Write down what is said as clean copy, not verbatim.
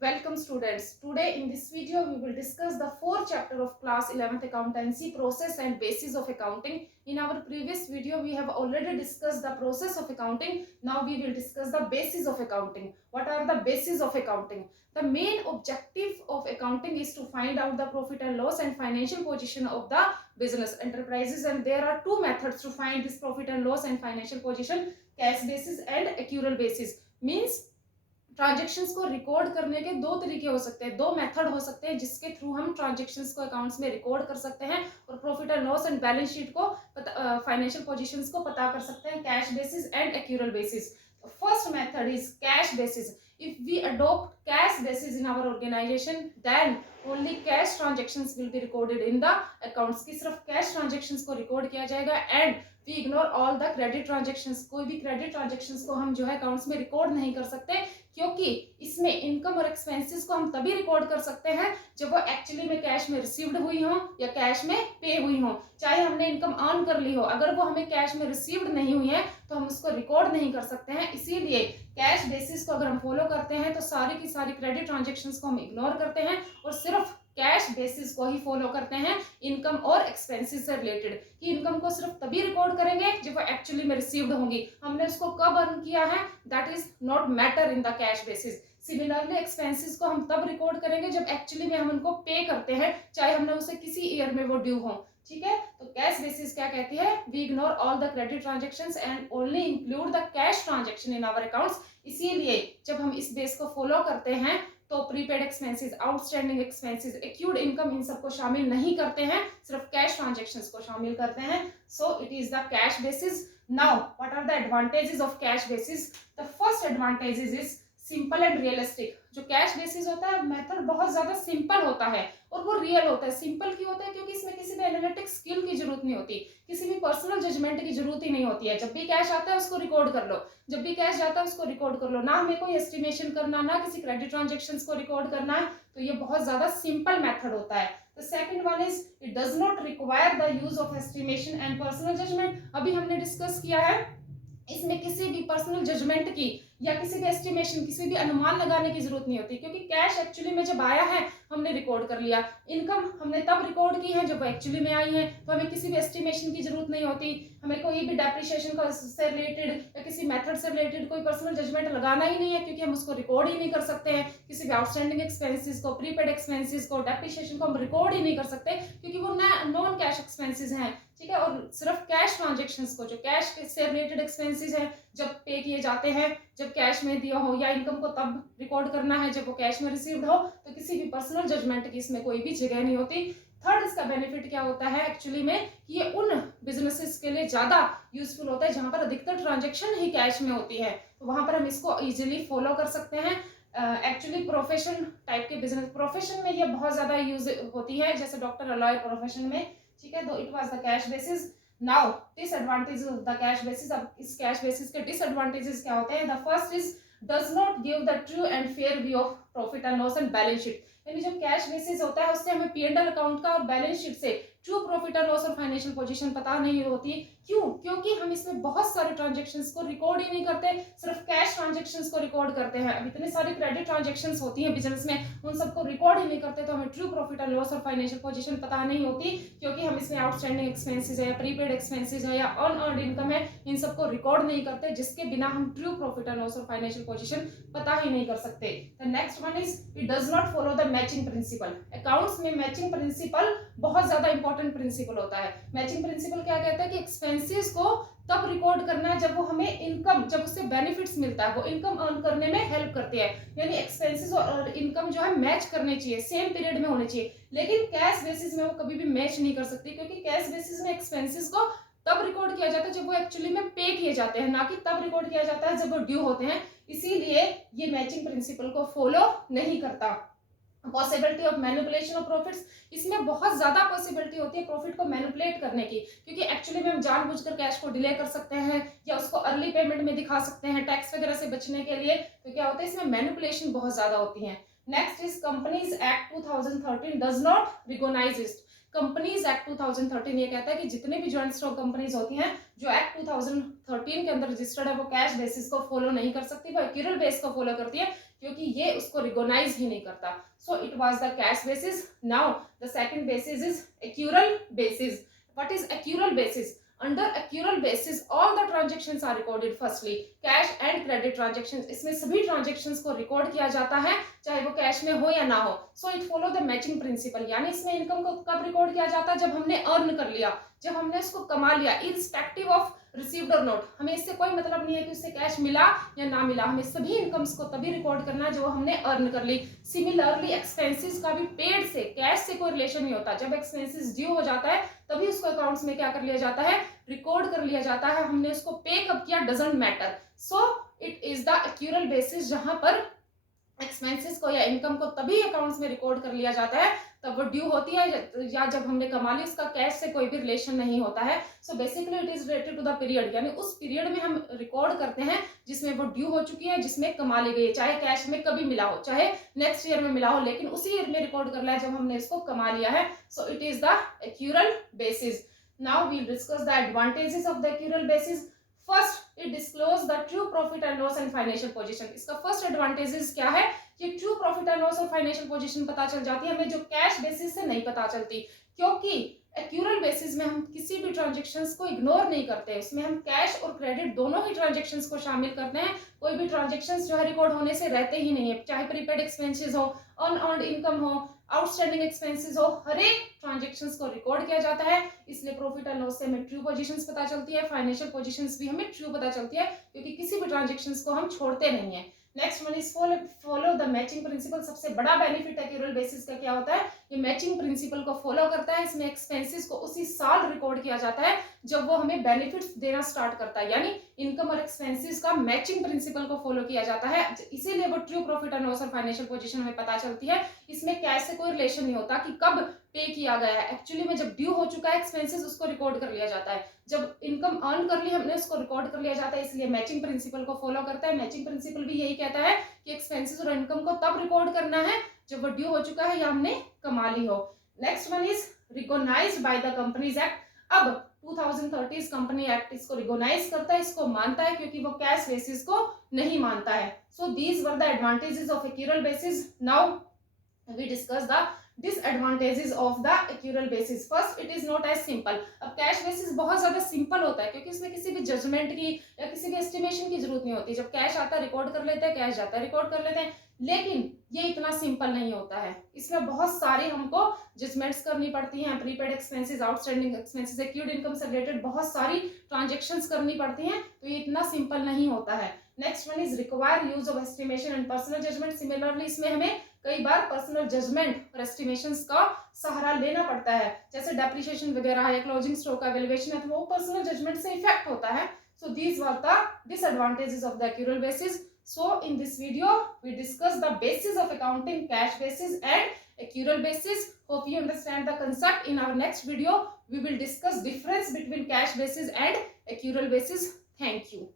Welcome students. Today in this video we will discuss the fourth chapter of class 11th accountancy, process and basis of accounting. In our previous video we have already discussed the process of accounting. Now we will discuss the basis of accounting. What are the basis of accounting? The main objective of accounting is to find out the profit and loss and financial position of the business enterprises, and there are two methods to find this profit and loss and financial position: cash basis and accrual basis. Means transactions को record करने के दो तरीके हो सकते हैं, दो method हो सकते हैं जिसके थ्रू हम ट्रांजेक्शन्स को अकाउंट्स में रिकॉर्ड कर सकते हैं और profit and loss and balance sheet को फाइनेंशियल पोजीशंस को पता कर सकते हैं, cash basis and accrual basis. First method is cash basis. If we adopt cash basis in our organization, then only cash transactions will be recorded in the accounts. कि सिर्फ cash transactions को record किया जाएगा and we ignore all the credit transactions. कोई भी credit transactions को हम जो है accounts में record नहीं कर सकते, क्योंकि इसमें इनकम और एक्सपेंसेस को हम तभी रिकॉर्ड कर सकते हैं जब वो एक्चुअली में कैश में रिसीव्ड हुई हो या कैश में पे हुई हो. चाहे हमने इनकम अर्न कर ली हो, अगर वो हमें कैश में रिसीव्ड नहीं हुई है तो हम उसको रिकॉर्ड नहीं कर सकते हैं. इसीलिए कैश बेसिस को अगर हम फॉलो करते हैं तो सारी की सारी क्रेडिट ट्रांजेक्शन्स को हम इग्नोर करते हैं और सिर्फ कैश बेसिस को ही फॉलो करते हैं इनकम और एक्सपेंसेस से रिलेटेड. कि इनकम को सिर्फ तभी रिकॉर्ड करेंगे जब वो एक्चुअली में रिसीव्ड होंगी. हमने उसको कब अर्न किया है, that is not matter in the cash basis. Similarly expenses को हम तब रिकॉर्ड करेंगे जब एक्चुअली में हम उनको पे करते हैं, चाहे हमने उसे किसी ईयर में वो ड्यू हो. ठीक है, तो कैश बेसिस क्या कहती है, we ignore all the credit transactions and only include the cash transaction in our accounts. इसीलिए जब हम इस बेस को फॉलो करते हैं तो prepaid expenses, outstanding expenses, accrued income, इन सबको शामिल नहीं करते हैं, सिर्फ कैश ट्रांजेक्शंस को शामिल करते हैं. So it is the cash basis. Now what are the advantages of cash basis? The first advantage is simple and realistic. जो कैश बेसिस होता है मेथड बहुत ज्यादा सिंपल होता है और वो रियल होता है. सिंपल क्यों होता है? क्योंकि इसमें किसी भी एनालिटिक स्किल की जरूरत नहीं होती, किसी भी पर्सनल जजमेंट की जरूरत ही नहीं होती है. जब भी कैश आता है उसको रिकॉर्ड कर लो, जब भी कैश जाता है उसको रिकॉर्ड कर लो. ना हमें कोई एस्टिमेशन करना, ना किसी क्रेडिट ट्रांजेक्शन्स को रिकॉर्ड करना है. तो ये बहुत ज्यादा सिंपल मेथड होता है. The second one is it does not require the use of estimation and personal judgment. अभी हमने डिस्कस किया है, इसमें किसी भी पर्सनल जजमेंट की या किसी भी एस्टिमेशन, किसी भी अनुमान लगाने की जरूरत नहीं होती, क्योंकि कैश एक्चुअली में जब आया है हमने रिकॉर्ड कर लिया. इनकम हमने तब रिकॉर्ड की है जब वो एक्चुअली में आई है, तो हमें किसी भी एस्टिमेशन की जरूरत नहीं होती. हमें कोई भी डेप्रिसिएशन से रिलेटेड या किसी मेथड से रिलेटेड कोई पर्सनल जजमेंट लगाना ही नहीं है, क्योंकि हम उसको रिकॉर्ड ही नहीं कर सकते हैं. किसी भी आउटस्टैंडिंग एक्सपेंसेस को, प्रीपेड एक्सपेंसेस को, डेप्रिसिएशन को हम रिकॉर्ड ही नहीं कर सकते, क्योंकि वो नॉन कैश एक्सपेंसेस हैं. ठीक है, और सिर्फ कैश ट्रांजेक्शन्स को, जो कैश से रिलेटेड एक्सपेंसेस हैं, जब पे किए जाते हैं, जब कैश में दिया हो, या इनकम को तब रिकॉर्ड करना है जब वो कैश में रिसीव्ड हो, तो किसी भी पर्सनल जजमेंट की इसमें कोई भी जगह नहीं होती. थर्ड, इसका बेनिफिट क्या होता है एक्चुअली में, कि ये उन बिजनेसेस के लिए ज्यादा यूजफुल होता है जहां पर अधिकतर ट्रांजेक्शन ही कैश में होती है, तो वहां पर हम इसको इजीली फॉलो कर सकते हैं. एक्चुअली प्रोफेशन टाइप के बिजनेस, प्रोफेशन में ये बहुत ज्यादा यूज होती है, जैसे डॉक्टर, लॉयर प्रोफेशन में. ठीक है, तो it was the cash basis. Now disadvantages of the cash basis. अब इस कैश बेसिस के डिसएडवांटेजेस क्या होते हैं? The first is does not give the true and fair view of profit and loss and balance sheet. यानी जो cash basis होता है उससे हमें पी&एल अकाउंट का और बैलेंस शीट से ट्रू प्रॉफिट एंड लॉस और फाइनेंशियल पोजीशन पता नहीं होती. क्यों? क्योंकि हम इसमें बहुत सारे ट्रांजेक्शन्स को रिकॉर्ड ही नहीं करते, सिर्फ कैश ट्रांजेक्शन्स को रिकॉर्ड करते हैं. अब इतनी सारी क्रेडिट ट्रांजेक्शन्स होती हैं बिजनेस में, उन सबको रिकॉर्ड ही नहीं करते, तो हमें ट्रू प्रॉफिट एंड लॉस और फाइनेंशियल पोजीशन पता नहीं होती, क्योंकि हम इसमें आउटस्टैंडिंग एक्सपेंसेस है या प्रीपेड एक्सपेंसेस है या अनअर्न्ड इनकम है, इन सबको रिकॉर्ड नहीं करते, जिसके बिना हम ट्रू प्रॉफिट एंड लॉस और फाइनेंशियल पोजीशन पता ही नहीं कर सकते. The next one is it does not follow the matching principal. Accounts में मैचिंग प्रिंसिपल बहुत ज्यादा इंपॉर्टेंट प्रिंसिपल होता है. मैचिंग प्रिंसिपल क्या कहता है कि एक्सपेंसेस को तब रिकॉर्ड करना है जब वो हमें इनकम, जब उससे बेनिफिट्स मिलता है, वो इनकम अर्न करने में हेल्प करती है. यानी एक्सपेंसेस और इनकम जो है मैच करने चाहिए, सेम पीरियड में होने चाहिए. लेकिन कैश बेसिस में वो कभी भी मैच नहीं कर सकती, क्योंकि कैश बेसिस में एक्सपेंसेस को तब रिकॉर्ड किया जाता है जब वो एक्चुअली में पे किए जाते हैं, ना कि तब रिकॉर्ड किया जाता है जब वो ड्यू होते हैं. इसीलिए ये मैचिंग प्रिंसिपल को फॉलो नहीं करता. Possibility of manipulation of profits. इसमें बहुत ज्यादा पॉसिबिलिटी होती है प्रॉफिट को मैनिपुलेट करने की, क्योंकि एक्चुअली में हम जानबूझकर कैश को डिले कर सकते हैं या उसको अर्ली पेमेंट में दिखा सकते हैं टैक्स वगैरह से बचने के लिए. तो क्या होता है, इसमें मैनिपुलेशन बहुत ज्यादा होती है. Next is Companies Act 2013 does not recognise it. Companies Act 2013 ये कहता है कि जितने भी ज्वाइंट स्टॉक कंपनीज होती हैं जो एक्ट 2013 के अंदर रजिस्टर्ड है, वो कैश बेसिस को फॉलो नहीं कर सकती, वो एक्यूरल बेस को फॉलो करती है, क्योंकि ये उसको रिकॉग्नाइज ही नहीं करता. So it was the cash basis. Now the second basis is accrual basis. What is accrual basis? Under accrual basis, all the transactions are recorded. Firstly, cash and credit transactions. इसमें सभी transactions को record किया जाता है, चाहे वो cash में हो या ना हो. So it follow the matching principle. यानी इसमें इनकम को कब रिकॉर्ड किया जाता है? जब हमने अर्न कर लिया, जब हमने उसको कमा लिया, irrespective of received or not. हमें इससे कोई मतलब नहीं है कि उससे कैश मिला या ना मिला. हमें सभी इनकम्स को तभी रिकॉर्ड करना है जो हमने अर्न कर ली. सिमिलरली एक्सपेंसेस का भी पेड से, कैश से कोई रिलेशन नहीं होता. जब एक्सपेंसेस ड्यू हो जाता है तभी उसको अकाउंट्स में क्या कर लिया जाता है? रिकॉर्ड कर लिया जाता है. हमने उसको पे कब किया, doesn't matter. So it is the accrual basis, जहां पर एक्सपेंसेस को या इनकम को तभी अकाउंट्स में रिकॉर्ड कर लिया जाता है तब वो ड्यू होती है या जब हमने कमा ली. उसका कैश से कोई भी रिलेशन नहीं होता है. So basically it is related to the period, यानी उस पीरियड में हम रिकॉर्ड करते हैं जिसमें वो ड्यू हो चुकी है, जिसमें कमा ली गई है. चाहे कैश में कभी मिला हो, चाहे नेक्स्ट ईयर में मिला हो, लेकिन उसी ईयर में रिकॉर्ड कर लिया है जब हमने इसको कमा लिया है. सो it is the accrual basis. Now we'll discuss the advantages of the accrual basis. First, it disclose the true profit and loss and financial position. इसका first advantages क्या है? कि true profit and loss और financial position पता चल जाती है हमें, जो कैश बेसिस से नहीं पता चलती. क्योंकि एक्यूरल बेसिस में हम किसी भी ट्रांजेक्शन्स को इग्नोर नहीं करते. उसमें हम कैश और क्रेडिट दोनों ही ट्रांजेक्शन्स को शामिल करते हैं. कोई भी ट्रांजेक्शन्स जो है रिकॉर्ड होने से रहते ही नहीं है. चाहे प्रीपेड एक्सपेंसेस हो, अनअर्न्ड इनकम हो, आउटस्टैंडिंग एक्सपेंसेस हो, हर एक ट्रांजेक्शंस को रिकॉर्ड किया जाता है. इसलिए प्रॉफिट एंड लॉस से हमें ट्रू पोजीशंस पता चलती है, फाइनेंशियल पोजीशंस भी हमें ट्रू पता चलती है, क्योंकि किसी भी ट्रांजेक्शंस को हम छोड़ते नहीं है. Next one is follow the matching principal. सबसे बड़ा बेनिफिट एक्यूरल बेसिस का क्या होता है? ये मैचिंग प्रिंसिपल को फॉलो करता है. इसमें एक्सपेंसेस को उसी साल रिकॉर्ड किया जाता है जब वो हमें बेनिफिट्स देना स्टार्ट करता है. यानी इनकम और एक्सपेंसेस का मैचिंग प्रिंसिपल को फॉलो किया जाता है, इसीलिए वो ट्रू प्रॉफिट एंड लॉस और फाइनेंशियल पोजीशन हमें पता चलती है. इसमें कैश से कोई रिलेशन नहीं होता कि कब पे किया गया है. एक्चुअली में जब ड्यू हो चुका है एक्सपेंसेस, उसको रिकॉर्ड कर लिया जाता है. जब इनकम अर्न कर ली हमने, उसको रिकॉर्ड कर लिया जाता है. इसलिए मैचिंग प्रिंसिपल को फॉलो करता है. मैचिंग प्रिंसिपल भी यही कहता है कि एक्सपेंसेस और इनकम को तब रिकॉर्ड करना है जब वो ड्यू हो चुका है या हमने कमा ली हो. Next one is recognised by the Companies Act. अब 2030 कंपनी एक्ट इसको रिकॉग्नाइज करता है, इसको मानता है, क्योंकि वो कैश बेसिस को नहीं मानता है. So these were the advantages of accrual basis. Now we discuss the disadvantages of the accrual basis. First, it is not as simple. अब कैश बेसिस बहुत ज्यादा सिंपल होता है, क्योंकि इसमें किसी भी जजमेंट की या किसी भी एस्टिमेशन की जरूरत नहीं होती. जब कैश आता है रिकॉर्ड कर लेते हैं, कैश जाता है रिकॉर्ड कर लेते हैं. लेकिन ये इतना सिंपल नहीं होता है. इसमें बहुत सारी हमको जजमेंट्स करनी पड़ती हैं. Prepaid expenses, outstanding expenses, accrued income से रिलेटेड बहुत सारी ट्रांजेक्शन्स करनी पड़ती हैं. तो ये इतना सिंपल नहीं होता है. Next one is require use of estimation and personal judgement. Similarly इसमें हमें कई बार पर्सनल जजमेंट और एस्टिमेशंस का सहारा लेना पड़ता है. जैसे डेप्रिसिएशन वगैरह या क्लोजिंग स्टॉक का वैल्यूएशन है, तो वो पर्सनल जजमेंट से इफेक्ट होता है. So these were the disadvantages of the accrual basis. So in this video we discuss the basis of accounting, cash basis and accrual basis. Hope you understand the concept. In our next video we will discuss difference between cash basis and accrual basis. Thank you.